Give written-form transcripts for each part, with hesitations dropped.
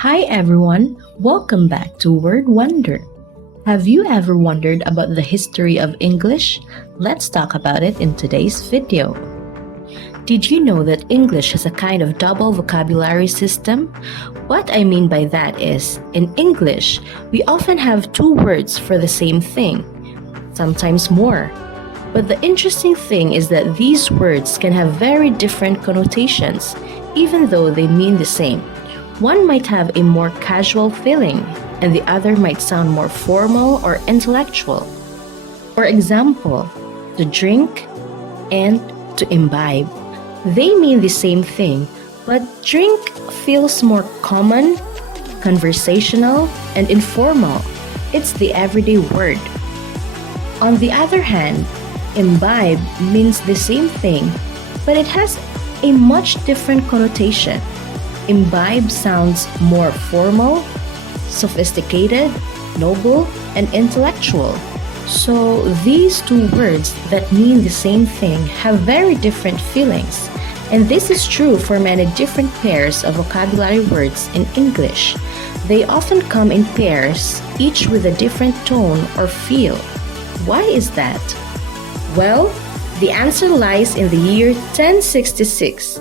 Hi everyone, welcome back to Word Wonder. Have you ever wondered about the history of English? Let's talk about it in today's video. Did you know that English has a kind of double vocabulary system? What I mean by that is, in English, we often have two words for the same thing, sometimes more. But the interesting thing is that these words can have very different connotations, even though they mean the same. One might have a more casual feeling, and the other might sound more formal or intellectual. For example, to drink and to imbibe. They mean the same thing, but drink feels more common, conversational, and informal. It's the everyday word. On the other hand, imbibe means the same thing, but it has a much different connotation. Imbibe sounds more formal, sophisticated, noble, and intellectual. So these two words that mean the same thing have very different feelings. And this is true for many different pairs of vocabulary words in English. They often come in pairs, each with a different tone or feel. Why is that? Well, the answer lies in the year 1066.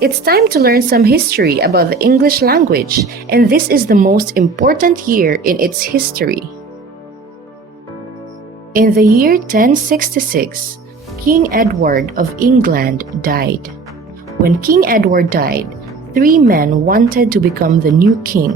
It's time to learn some history about the English language, and this is the most important year in its history. In the year 1066, King Edward of England died. When King Edward died, three men wanted to become the new king.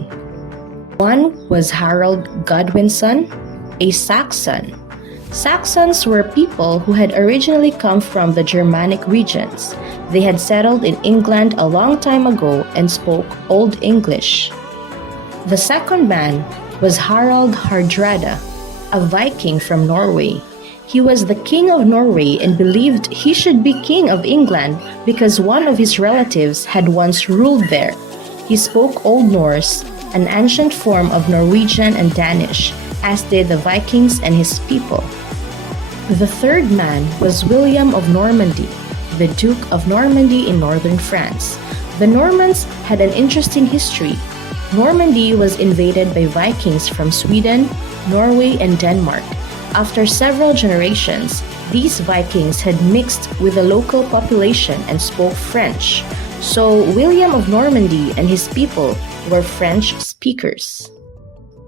One was Harold Godwinson, a Saxon. Saxons were people who had originally come from the Germanic regions. They had settled in England a long time ago and spoke Old English. The second man was Harald Hardrada, a Viking from Norway. He was the king of Norway and believed he should be king of England because one of his relatives had once ruled there. He spoke Old Norse, an ancient form of Norwegian and Danish, as did the Vikings and his people. The third man was William of Normandy, the Duke of Normandy in northern France. The Normans had an interesting history. Normandy was invaded by Vikings from Sweden, Norway, and Denmark. After several generations, these Vikings had mixed with the local population and spoke French. So William of Normandy and his people were French speakers.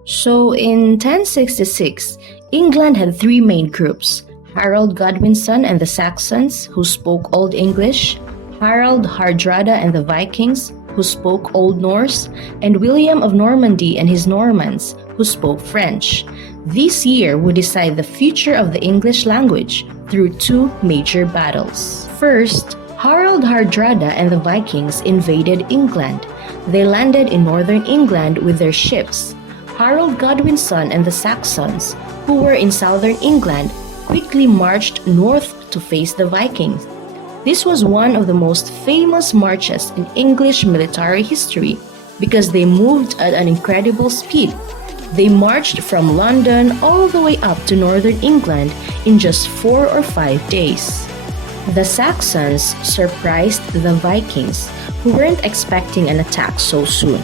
So in 1066, England had three main groups: Harold Godwinson and the Saxons, who spoke Old English, Harald Hardrada and the Vikings, who spoke Old Norse, and William of Normandy and his Normans, who spoke French. This year would decide the future of the English language through two major battles. First, Harald Hardrada and the Vikings invaded England. They landed in northern England with their ships. Harold Godwinson and the Saxons, who were in southern England, quickly marched north to face the Vikings. This was one of the most famous marches in English military history because they moved at an incredible speed. They marched from London all the way up to northern England in just 4 or 5 days. The Saxons surprised the Vikings, who weren't expecting an attack so soon.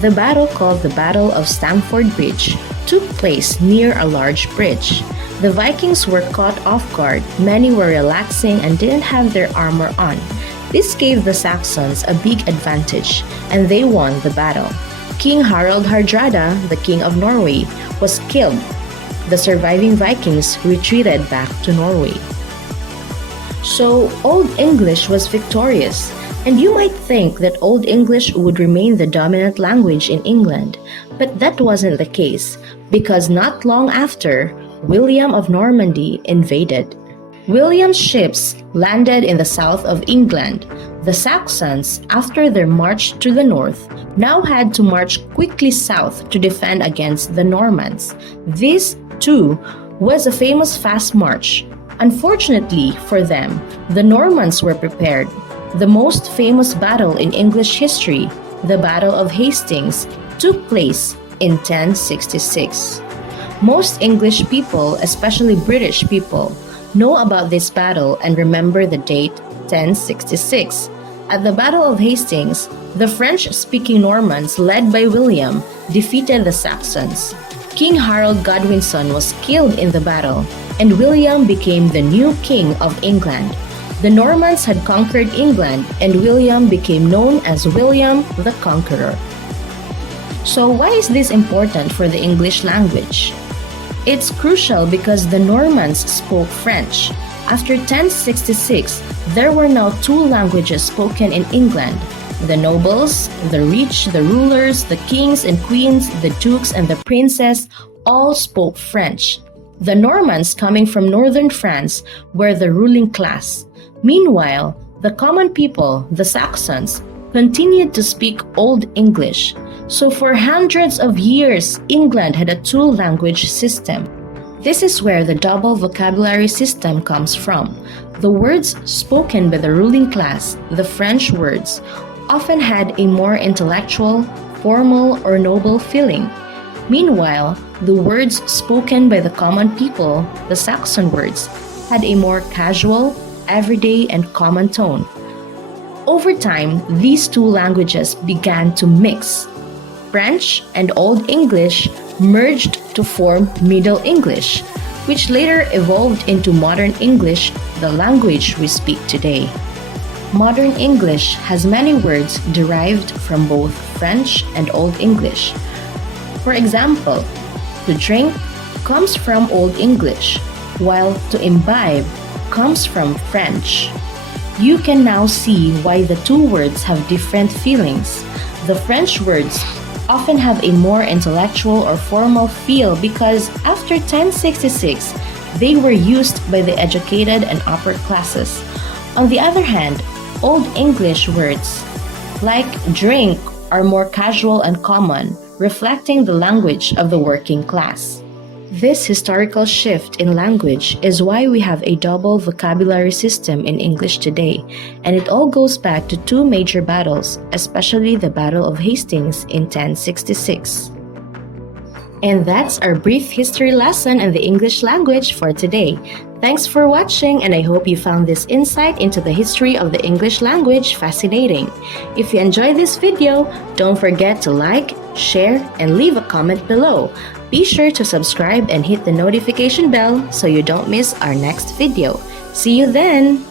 The battle, called the Battle of Stamford Bridge, took place near a large bridge. The Vikings were caught off guard. Many were relaxing and didn't have their armor on. This gave the Saxons a big advantage, and they won the battle. King Harald Hardrada, the king of Norway, was killed. The surviving Vikings retreated back to Norway. So Old English was victorious, and you might think that Old English would remain the dominant language in England, but that wasn't the case, because not long after, William of Normandy invaded. William's ships landed in the south of England. The Saxons, after their march to the north, now had to march quickly south to defend against the Normans. This, too, was a famous fast march. Unfortunately for them, the Normans were prepared. The most famous battle in English history, the Battle of Hastings, took place in 1066. Most English people, especially British people, know about this battle and remember the date 1066. At the Battle of Hastings, the French-speaking Normans, led by William, defeated the Saxons. King Harold Godwinson was killed in the battle, and William became the new King of England. The Normans had conquered England, and William became known as William the Conqueror. So why is this important for the English language? It's crucial because the Normans spoke French. After 1066, there were now two languages spoken in England. The nobles, the rich, the rulers, the kings and queens, the dukes and the princes all spoke French. The Normans coming from northern France were the ruling class. Meanwhile, the common people, the Saxons, continued to speak Old English. So for hundreds of years, England had a two-language system. This is where the double vocabulary system comes from. The words spoken by the ruling class, the French words, often had a more intellectual, formal, or noble feeling. Meanwhile, the words spoken by the common people, the Saxon words, had a more casual, everyday, and common tone. Over time, these two languages began to mix. French and Old English merged to form Middle English, which later evolved into Modern English, the language we speak today. Modern English has many words derived from both French and Old English. For example, to drink comes from Old English, while to imbibe comes from French. You can now see why the two words have different feelings. The French words often have a more intellectual or formal feel because after 1066, they were used by the educated and upper classes. On the other hand, Old English words like drink are more casual and common, reflecting the language of the working class. This historical shift in language is why we have a double vocabulary system in English today, and it all goes back to two major battles, especially the Battle of Hastings in 1066. And that's our brief history lesson in the English language for today. Thanks for watching, and I hope you found this insight into the history of the English language fascinating. If you enjoyed this video, don't forget to like, share, and leave a comment below. Be sure to subscribe and hit the notification bell so you don't miss our next video. See you then!